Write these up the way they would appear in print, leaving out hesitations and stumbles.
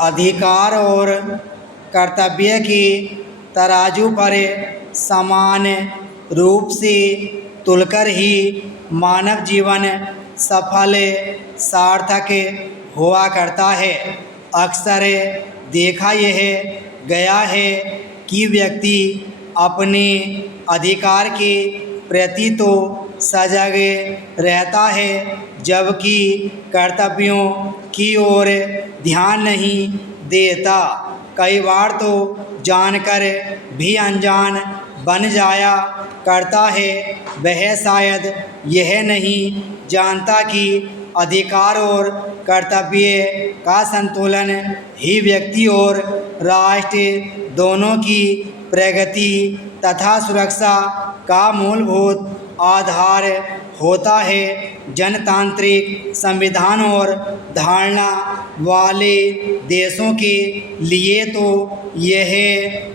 अधिकार और कर्तव्य की तराजू पर समान रूप से तुलकर ही मानव जीवन सफल सार्थक हुआ करता है। अक्सर देखा यह गया है कि व्यक्ति अपने अधिकार के प्रति तो सजग रहता है, जबकि कर्तव्यों की ओर ध्यान नहीं देता। कई बार तो जानकर भी अनजान बन जाया करता है। वह शायद यह नहीं जानता कि अधिकार और कर्तव्य का संतुलन ही व्यक्ति और राष्ट्र दोनों की प्रगति तथा सुरक्षा का मूलभूत आधार होता है। जनतांत्रिक संविधान और धारणा वाले देशों के लिए तो यह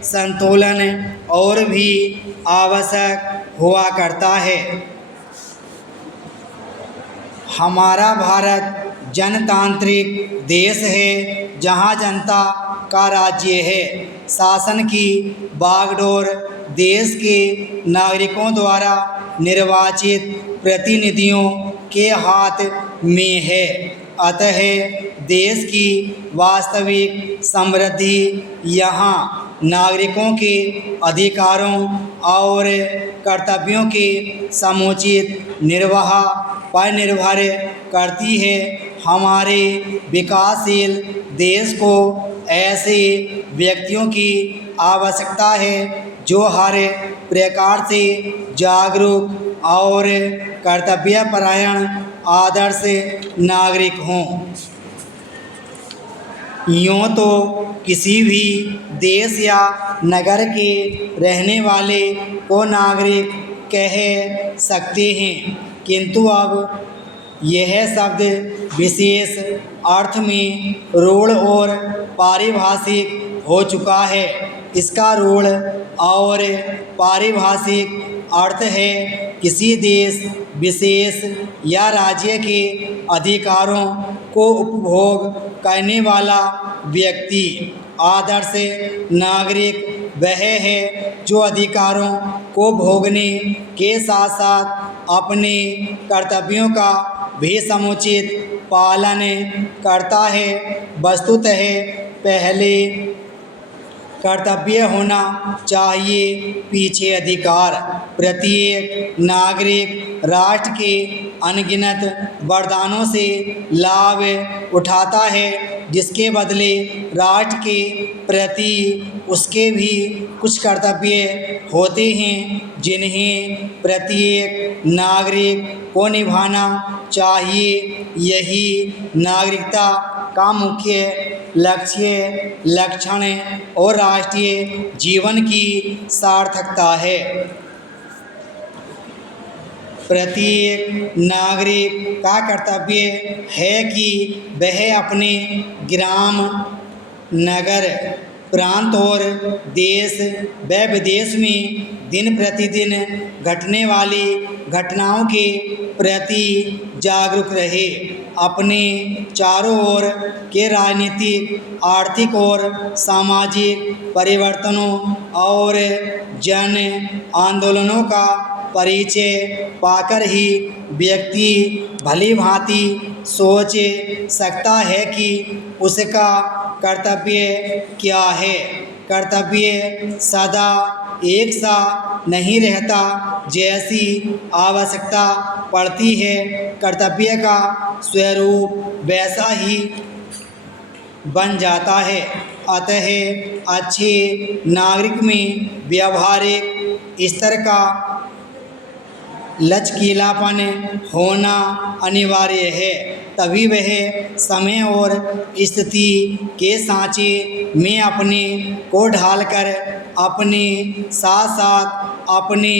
संतुलन और भी आवश्यक हुआ करता है। हमारा भारत जनतांत्रिक देश है, जहाँ जनता का राज्य है। शासन की बागडोर देश के नागरिकों द्वारा निर्वाचित प्रतिनिधियों के हाथ में है। अतः देश की वास्तविक समृद्धि यहाँ नागरिकों के अधिकारों और कर्तव्यों के समुचित निर्वाह पर निर्भर करती है। हमारे विकासशील देश को ऐसे व्यक्तियों की आवश्यकता है जो हर प्रकार से जागरूक और कर्तव्यपरायण आदर्श नागरिक हों। यूँ तो किसी भी देश या नगर के रहने वाले को नागरिक कह सकते हैं, किंतु अब यह शब्द विशेष अर्थ में रूढ़ और पारिभाषिक हो चुका है। इसका रूढ़ और पारिभाषिक अर्थ है किसी देश विशेष या राज्य के अधिकारों को उपभोग करने वाला व्यक्ति। आदर्श नागरिक वह है जो अधिकारों को भोगने के साथ साथ अपने कर्तव्यों का भी समुचित पालन करता है। वस्तुतः पहले कर्तव्य होना चाहिए, पीछे अधिकार। प्रत्येक नागरिक राष्ट्र के अनगिनत वरदानों से लाभ उठाता है, जिसके बदले राष्ट्र के प्रति उसके भी कुछ कर्तव्य होते हैं, जिन्हें प्रत्येक नागरिक को निभाना चाहिए। यही नागरिकता का मुख्य लक्ष्य, लक्षण और राष्ट्रीय जीवन की सार्थकता है। प्रत्येक नागरिक का कर्तव्य है कि वह अपने ग्राम, नगर, प्रांत और देश व विदेश में दिन प्रतिदिन घटने वाली घटनाओं के प्रति जागरूक रहे। अपने चारों ओर के राजनीतिक, आर्थिक और सामाजिक परिवर्तनों और जन आंदोलनों का परिचय पाकर ही व्यक्ति भली भांति सोच सकता है कि उसका कर्तव्य क्या है। कर्तव्य सदा एक सा नहीं रहता। जैसी आवश्यकता पड़ती है, कर्तव्य का स्वरूप वैसा ही बन जाता है। अतः अच्छे नागरिक में व्यवहारिक स्तर का लचकीलापन होना अनिवार्य है, तभी वह समय और स्थिति के सांचे में अपने को ढालकर अपने साथ साथ अपने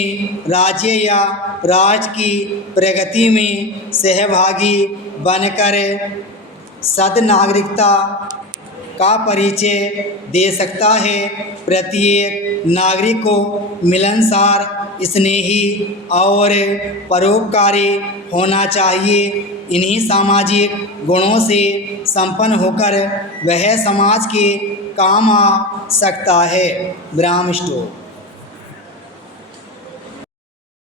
राज्य या राष्ट्र की प्रगति में सहभागी बनकर सद्नागरिकता का परिचय दे सकता है। प्रत्येक नागरिक को मिलनसार, स्नेही और परोपकारी होना चाहिए। इन्हीं सामाजिक गुणों से संपन्न होकर वह समाज के काम आ सकता है। विराम स्टॉप।